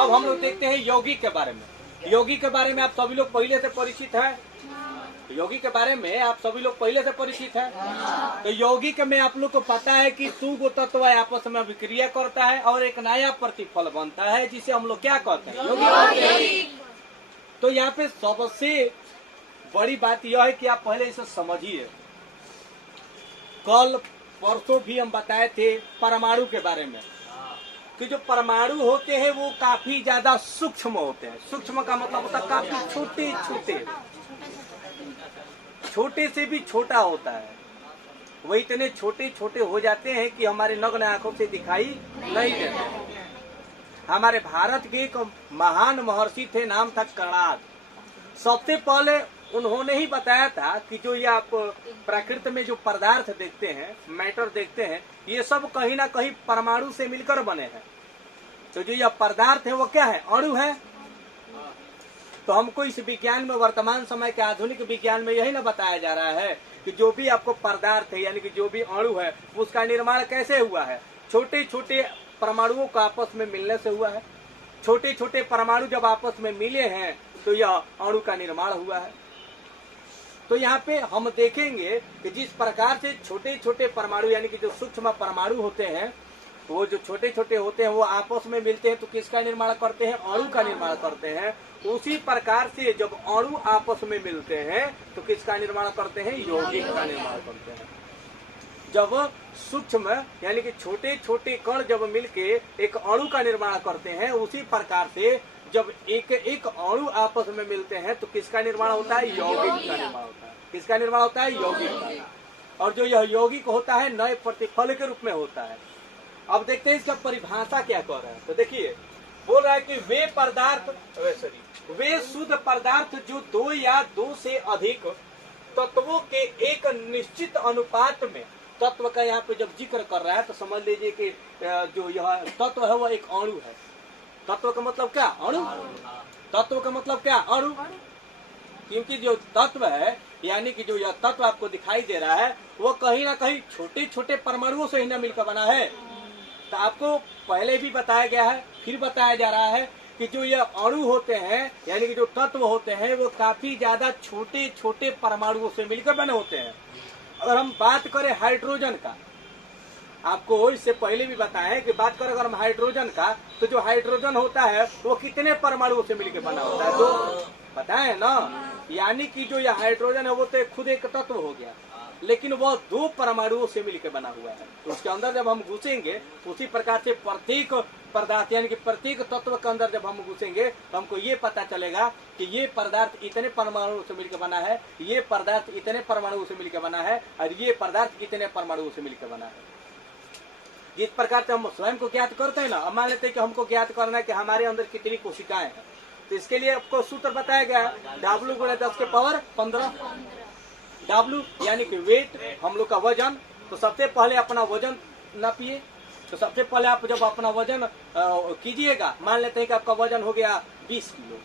अब हम लोग देखते हैं यौगिक के बारे में। यौगिक के बारे में आप सभी लोग पहले से परिचित है। यौगिक के बारे में आप सभी लोग पहले से परिचित है। तो यौगिक में आप लोग को पता है कि दो तत्व आपस में अभिक्रिया करता है और एक नया प्रतिफल बनता है, जिसे हम लोग क्या कहते हैं, यौगिक। तो यहाँ पे सबसे बड़ी बात यह है कि आप पहले इसे समझिए। कल परसों भी हम बताए थे परमाणु के बारे में कि जो परमाणु होते हैं वो काफी ज्यादा सूक्ष्म होते हैं। सूक्ष्म का मतलब होता है काफी छोटे छोटे, छोटे से भी छोटा होता है। वो इतने छोटे छोटे हो जाते हैं कि हमारे नग्न आंखों से दिखाई नहीं देते। हमारे भारत के एक महान महर्षि थे, नाम था कणाद। सबसे पहले उन्होंने ही बताया था कि जो ये आप प्रकृति में जो पदार्थ देखते हैं, मैटर देखते हैं, ये सब कहीं ना कहीं परमाणु से मिलकर बने हैं। तो जो यह पदार्थ है वो क्या है, अणु है। तो हमको इस विज्ञान में, वर्तमान समय के आधुनिक विज्ञान में यही ना बताया जा रहा है कि जो भी आपको पदार्थ है, यानी कि जो भी अणु है, उसका निर्माण कैसे हुआ है, छोटे छोटे परमाणुओं का आपस में मिलने से हुआ है। छोटे छोटे परमाणु जब आपस में मिले हैं तो यह अणु का निर्माण हुआ है। तो यहाँ पे हम देखेंगे कि जिस प्रकार से छोटे छोटे परमाणु, यानी कि जो सूक्ष्म परमाणु होते हैं, वो जो छोटे छोटे होते हैं वो आपस में मिलते हैं तो किसका निर्माण करते हैं, अणु का निर्माण करते हैं। उसी प्रकार से जब अणु आपस में मिलते हैं तो किसका निर्माण करते हैं, यौगिक का निर्माण करते हैं। जब सूक्ष्म यानी कि छोटे छोटे कण जब मिलके एक अणु का निर्माण करते हैं, उसी प्रकार से जब एक एक अणु आपस में मिलते हैं तो किसका निर्माण होता है, यौगिक का निर्माण होता है। किसका निर्माण होता है, यौगिक का। और जो यह यौगिक होता है नए प्रतिफल के रूप में होता है। अब देखते हैं इसका परिभाषा क्या कह रहा है। तो देखिए बोल रहा है कि वे पदार्थ, वे शुद्ध पदार्थ जो दो या दो से अधिक तत्वों के एक निश्चित अनुपात में, तत्व का यहाँ पे जब जिक्र कर रहा है तो समझ लीजिए कि जो यह तत्व है वह एक अणु है। तत्व का मतलब क्या, अणु। तत्व का मतलब क्या, अणु। क्योंकि जो तत्व है, यानी कि जो यह तत्व आपको दिखाई दे रहा है, वो कहीं ना कहीं छोटे छोटे परमाणुओं से ही ना मिलकर बना है। तो आपको पहले भी बताया गया है, फिर बताया जा रहा है कि जो ये अणु होते हैं, यानी कि जो तत्व होते हैं, वो काफी ज्यादा छोटे छोटे परमाणुओं से मिलकर बने होते हैं। अगर हम बात करें हाइड्रोजन का, आपको इससे पहले भी बताया है कि बात करें अगर हम हाइड्रोजन का, तो जो हाइड्रोजन होता है वो कितने परमाणुओं से मिलकर बना होता है, तो पता है ना। यानी कि जो यह हाइड्रोजन है वो तो खुद एक तत्व हो गया, लेकिन वह दो परमाणुओं से मिलकर बना हुआ है। तो उसके अंदर जब हम घुसेंगे, उसी प्रकार से प्रत्येक पदार्थ यानी कि प्रत्येक तत्व के अंदर जब हम घुसेंगे तो हमको ये पता चलेगा कि ये पदार्थ इतने परमाणुओं से मिलकर बना है, ये पदार्थ इतने परमाणुओं से मिलकर बना है, और ये पदार्थ इतने परमाणुओं से मिलकर बना है। जिस प्रकार से हम स्वयं को ज्ञात करते हैं ना, अब मान लेते हैं कि हमको ज्ञात करना है कि हमारे अंदर कितनी कोशिकाएं हैं, तो इसके लिए आपको सूत्र बताया गया है, W × 10⁻15। W यानी कि वेट, हम लोग का वजन। तो सबसे पहले अपना वजन नापिए। तो सबसे पहले आप जब अपना वजन कीजिएगा, मान लेते हैं कि आपका वजन हो गया 20 किलो,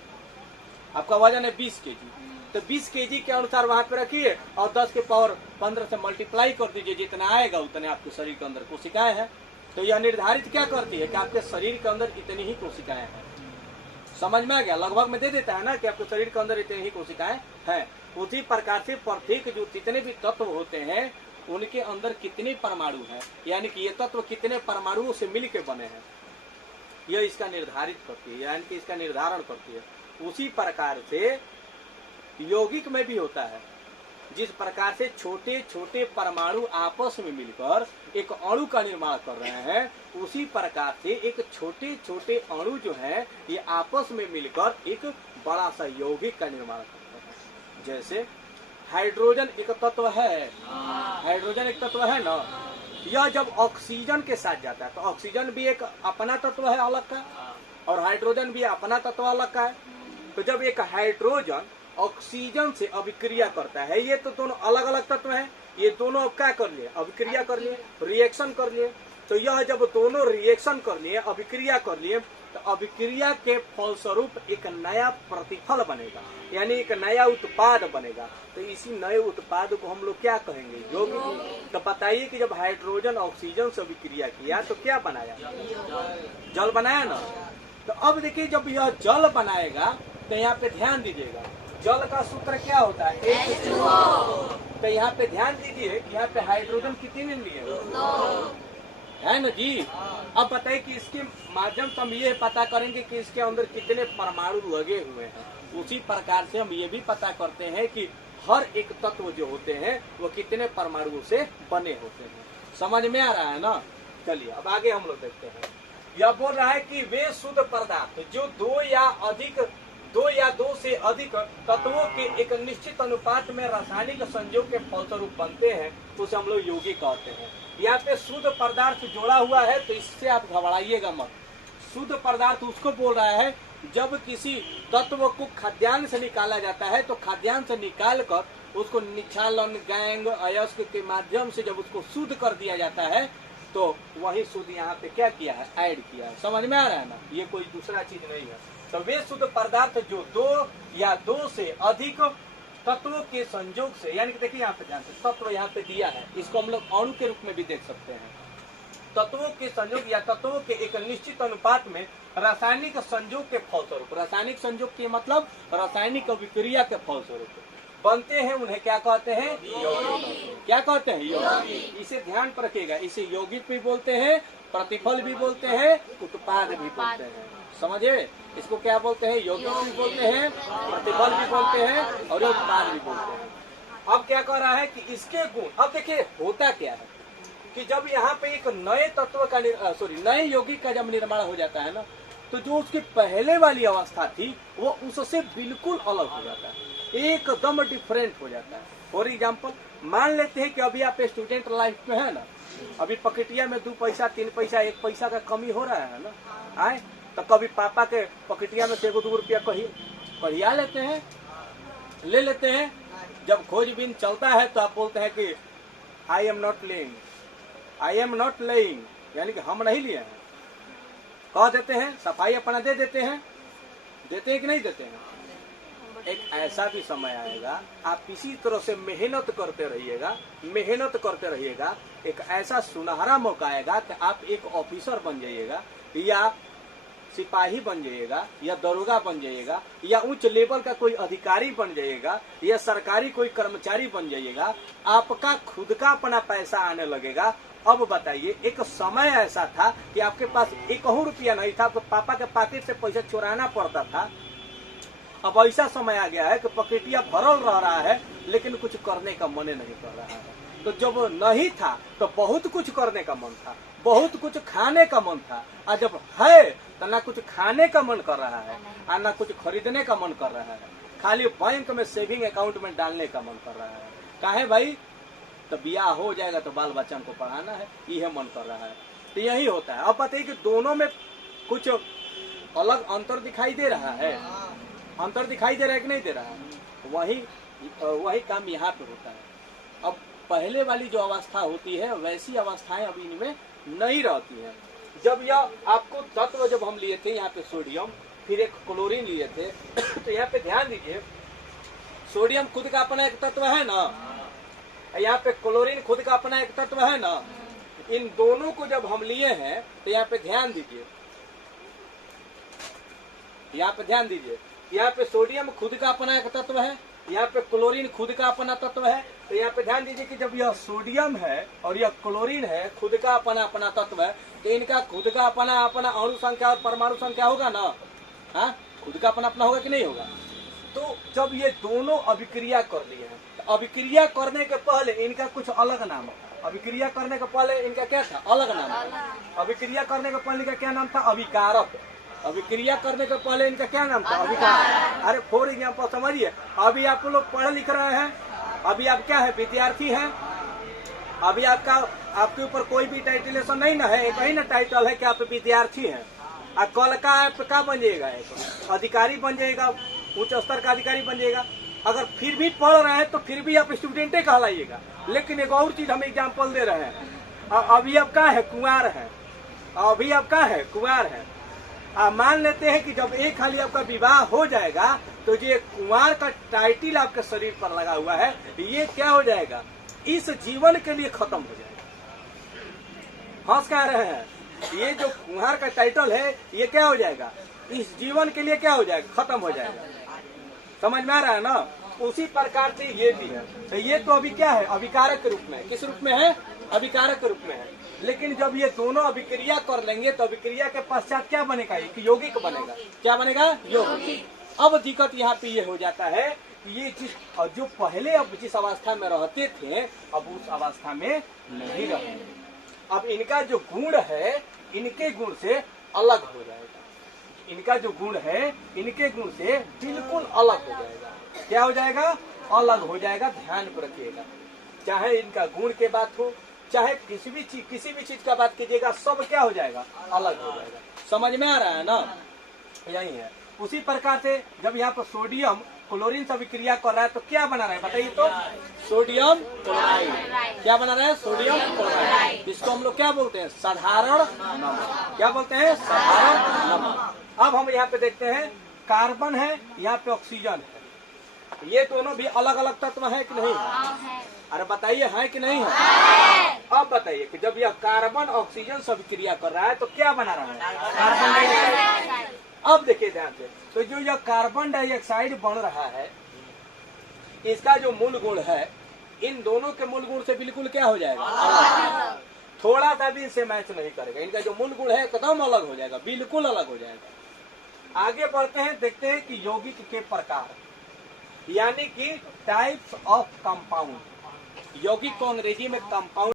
आपका वजन है 20 केजी, तो 20 केजी के अनुसार वहां पे रखिए और 10⁻15 से मल्टीप्लाई कर दीजिए। जितना आएगा उतने आपके शरीर के अंदर कोशिकाएं हैं। तो यह निर्धारित क्या करती है कि आपके शरीर के अंदर इतनी ही कोशिकाएं हैं। समझ में आ गया, लगभग में दे देता है ना कि आपके शरीर के अंदर इतनी ही कोशिकाएं हैं। उसी प्रकार से प्रत्येक जो जितने भी तत्व होते हैं उनके अंदर कितने परमाणु हैं, यानी कि ये तत्व कितने परमाणुओं से मिलकर बने हैं, यह इसका निर्धारित करती है, यानी कि इसका निर्धारण करती है। उसी प्रकार से यौगिक में भी होता है। जिस प्रकार से छोटे छोटे परमाणु आपस में मिलकर एक अणु का निर्माण कर रहे हैं, उसी प्रकार से एक छोटे छोटे अणु जो हैं ये आपस में मिलकर एक बड़ा सा यौगिक का निर्माण करते हैं। जैसे हाइड्रोजन एक तत्व है, हाइड्रोजन एक तत्व है ना, यह जब ऑक्सीजन के साथ जाता है तो ऑक्सीजन भी एक अपना तत्व है अलग का, और हाइड्रोजन भी अपना तत्व अलग का है। तो जब एक हाइड्रोजन ऑक्सीजन से अभिक्रिया करता है, ये तो दोनों अलग अलग तत्व हैं, ये दोनों अब क्या कर लिए, अभिक्रिया कर लिए, रिएक्शन कर लिए। तो यह जब दोनों रिएक्शन कर लिए, अभिक्रिया कर लिए, तो अभिक्रिया के फलस्वरूप एक नया प्रतिफल बनेगा, यानी एक नया उत्पाद बनेगा। तो इसी नए उत्पाद को हम लोग क्या कहेंगे, यौगिक। तो बताइए कि जब हाइड्रोजन ऑक्सीजन से अभिक्रिया किया तो क्या बनाया, जल बनाया ना। तो अब देखिए जब यह जल बनाएगा तो यहाँ पे ध्यान दीजिएगा, जल का सूत्र क्या होता है? H2O। तो यहाँ पे ध्यान दीजिए कि यहाँ पे हाइड्रोजन कितनी मिल रही है ना जी। अब बताइए कि इसके माध्यम से हम ये पता करेंगे कि इसके अंदर कितने परमाणु लगे हुए हैं। उसी प्रकार से हम ये भी पता करते हैं कि हर एक तत्व जो होते हैं वो कितने परमाणुओं से बने होते हैं। समझ में आ रहा है ना? चलिए अब आगे हम लोग देखते हैं। यह बोल रहा है कि वे शुद्ध पदार्थ जो दो या दो से अधिक तत्वों के एक निश्चित अनुपात में रासायनिक संयोग के फलस्वरूप बनते हैं उसे हम लोग यौगिक कहते हैं। यहाँ पे शुद्ध पदार्थ जोड़ा हुआ है तो इससे आप घबराइएगा मत। शुद्ध पदार्थ उसको बोल रहा है जब किसी तत्व को खाद्यान्न से निकाला जाता है तो खाद्यान्न से निकाल कर उसको निक्षालन गैंग अयस्क के माध्यम से जब उसको शुद्ध कर दिया जाता है तो वही शुद्ध यहाँ पे क्या किया है? ऐड किया है। समझ में आ रहा है ना? ये कोई दूसरा चीज नहीं है। तो वे शुद्ध पदार्थ जो दो या दो से अधिक तत्वों के संयोग से, यानी कि देखिए यहाँ पे ध्यान से तत्व यहाँ पे दिया है, इसको हम लोग अणु के रूप में भी देख सकते हैं। तत्वों के संयोग या तत्वों के एक निश्चित अनुपात में रासायनिक संयोग के फलस्वरूप, रासायनिक संयोग के मतलब रासायनिक अभिक्रिया के फलस्वरूप बनते हैं, उन्हें क्या कहते हैं? यौगिक। क्या कहते हैं? यौगिक। इसे ध्यान पर रखिएगा, इसे यौगिक भी बोलते हैं, प्रतिफल भी बोलते हैं, उत्पाद भी बोलते हैं। समझे? इसको क्या बोलते हैं? यौगिक भी बोलते हैं, प्रतिफल भी बोलते हैं और उत्पाद भी बोलते हैं। अब क्या कह रहा है कि इसके गुण, अब देखिए होता क्या है कि जब यहाँ पे एक नए तत्व का नए यौगिक का जब निर्माण हो जाता है ना, तो जो उसकी पहले वाली अवस्था थी वो उससे बिल्कुल अलग हो जाता है, एकदम डिफरेंट हो जाता है। फॉर एग्जाम्पल मान लेते हैं कि अभी आप स्टूडेंट लाइफ में है ना, अभी पकेटिया में 2 पैसा 3 पैसा 1 पैसा का कमी हो रहा है ना, आए तो कभी पापा के पकेटिया में से 1-2 रुपया कहिया ले लेते हैं। जब खोजबीन चलता है तो आप बोलते हैं कि आई एम नॉट लेइंग, यानी कि हम नहीं लिए हैं, कह देते हैं, सफाई अपना दे देते हैं कि नहीं देते हैं। एक ऐसा भी समय आएगा आप इसी तरह से मेहनत करते रहिएगा, एक ऐसा सुनहरा मौका आएगा कि आप एक ऑफिसर बन जाइएगा या सिपाही बन जाइएगा या दरोगा बन जाइएगा या उच्च लेवल का कोई अधिकारी बन जाइएगा या सरकारी कोई कर्मचारी बन जाइएगा, आपका खुद का अपना पैसा आने लगेगा। अब बताइए, एक समय ऐसा था कि आपके पास 1 रुपया नहीं था, तो पापा के पॉकेट से पैसा चुराना पड़ता था। अब ऐसा समय आ गया है कि पकेटिया भरल रह रहा है लेकिन कुछ करने का मन नहीं कर रहा है। तो जब नहीं था तो बहुत कुछ करने का मन था, बहुत कुछ खाने का मन था, और जब है तो ना कुछ खाने का मन कर रहा है और ना कुछ खरीदने का मन कर रहा है, खाली बैंक में सेविंग अकाउंट में डालने का मन कर रहा है। काहे भाई? तो ब्याह हो जाएगा तो बाल बच्चन को पढ़ाना है, यह मन कर रहा है। तो यही होता है। अब बताइए कि दोनों में कुछ अलग अंतर दिखाई दे रहा है, अंतर दिखाई दे रहा है कि नहीं दे रहा है? वही काम यहाँ पे होता है। अब पहले वाली जो अवस्था होती है वैसी अवस्थाएं अभी इनमें नहीं रहती हैं। जब यह आपको तत्व जब हम लिए थे यहाँ पे सोडियम, फिर एक क्लोरीन लिए थे तो यहाँ पे ध्यान दीजिए, सोडियम खुद का अपना एक तत्व है ना, यहाँ पे क्लोरीन खुद का अपना एक तत्व है ना। इन दोनों को जब हम लिए हैं तो यहाँ पे ध्यान दीजिए, यहाँ पे सोडियम खुद का अपना एक तत्व है, यहाँ पे क्लोरीन खुद का अपना तत्व है। तो यहाँ पे ध्यान दीजिए कि जब यह सोडियम है और यह क्लोरीन है, खुद का अपना तत्व है, तो इनका खुद का अपना अणु संख्या और परमाणु संख्या होगा ना। हाँ, खुद का अपना होगा कि नहीं होगा? तो जब ये दोनों अभिक्रिया कर लिए हैं तो अभिक्रिया करने के पहले इनका कुछ अलग नाम है। अभिक्रिया करने के पहले इनका क्या था? अलग नाम। अभिक्रिया करने के पहले इनका क्या नाम था? अभिकारक। अभिक्रिया करने के पहले इनका क्या नाम था? अभिकारक। अरे फॉर एग्जाम्पल समझिए, अभी आप लोग पढ़ लिख रहे हैं, अभी आप क्या है? विद्यार्थी हैं। अभी आपके ऊपर कोई भी टाइटलेशन नहीं ना है, एक ही ना टाइटल है कि आप विद्यार्थी हैं। और कल का आप क्या बन जाएगा? एक अधिकारी बन जाएगा, उच्च स्तर का अधिकारी बन जाएगा। अगर फिर भी पढ़ रहे हैं तो फिर भी आप स्टूडेंटे कहलाइएगा। लेकिन एक और चीज हम एग्जाम्पल दे रहे हैं, अभी आप क्या है? कुंवार है। अभी आप क्या है? कुंवार है। मान लेते हैं कि जब एक खाली आपका विवाह हो जाएगा तो जो कुंवार का टाइटल आपके शरीर पर लगा हुआ है, ये क्या हो जाएगा? इस जीवन के लिए खत्म हो जाएगा। हंस कह रहे हैं, ये जो कुंवार का टाइटल है ये क्या हो जाएगा? इस जीवन के लिए क्या हो जाएगा, खत्म हो जाएगा। समझ में आ रहा है ना। उसी प्रकार से ये भी है। तो ये तो अभी क्या है, अभिकारक के रूप में। किस रूप में है, अभिकारक के रूप में है। लेकिन जब ये दोनों अभिक्रिया कर लेंगे तो अभिक्रिया के पश्चात क्या बनेगा, एक यौगिक बनेगा। क्या बनेगा, यौगिक। अब दिक्कत यहाँ पे ये हो जाता है कि ये जो पहले अब जिस अवस्था में रहते थे अब उस अवस्था में नहीं रहे। अब इनका जो गुण है इनके गुण से अलग हो जाएगा। इनका जो गुण है इनके गुण से बिल्कुल अलग हो जाएगा। क्या हो जाएगा, अलग हो जाएगा। ध्यान को रखिएगा, चाहे इनका गुण के बात हो, चाहे किसी भी चीज का बात कीजिएगा, सब क्या हो जाएगा, अलग हो जाएगा। समझ में आ रहा है ना, यही है। उसी प्रकार से जब यहाँ पर सोडियम क्लोरीन से अभिक्रिया कर रहा है तो क्या बना रहा है बताइए तो, सोडियम क्लोराइड। क्या बना रहा है, सोडियम क्लोराइड। इसको हम लोग क्या बोलते हैं, साधारण नमक। क्या बोलते हैं, साधारण नमक। अब हम यहाँ पे देखते हैं कार्बन है, यहाँ पे ऑक्सीजन है। ये दोनों भी अलग अलग तत्व है कि नहीं है? अरे बताइए है कि नहीं है? अब बताइए कि जब यह कार्बन ऑक्सीजन से अभिक्रिया कर रहा है तो क्या बना रहा है, कार्बन डाइऑक्साइड। अब देखिए ध्यान से, तो जो यह कार्बन डाइऑक्साइड बन रहा है इसका जो मूल गुण है इन दोनों के मूल गुण से बिल्कुल क्या हो जाएगा, थोड़ा सा भी इनसे मैच नहीं करेगा। इनका जो मूल गुण है एकदम अलग हो जाएगा, बिल्कुल अलग हो जाएगा। आगे बढ़ते हैं, देखते हैं कि यौगिक के प्रकार, यानी कि टाइप्स ऑफ कंपाउंड। यौगिक को अंग्रेजी में कंपाउंड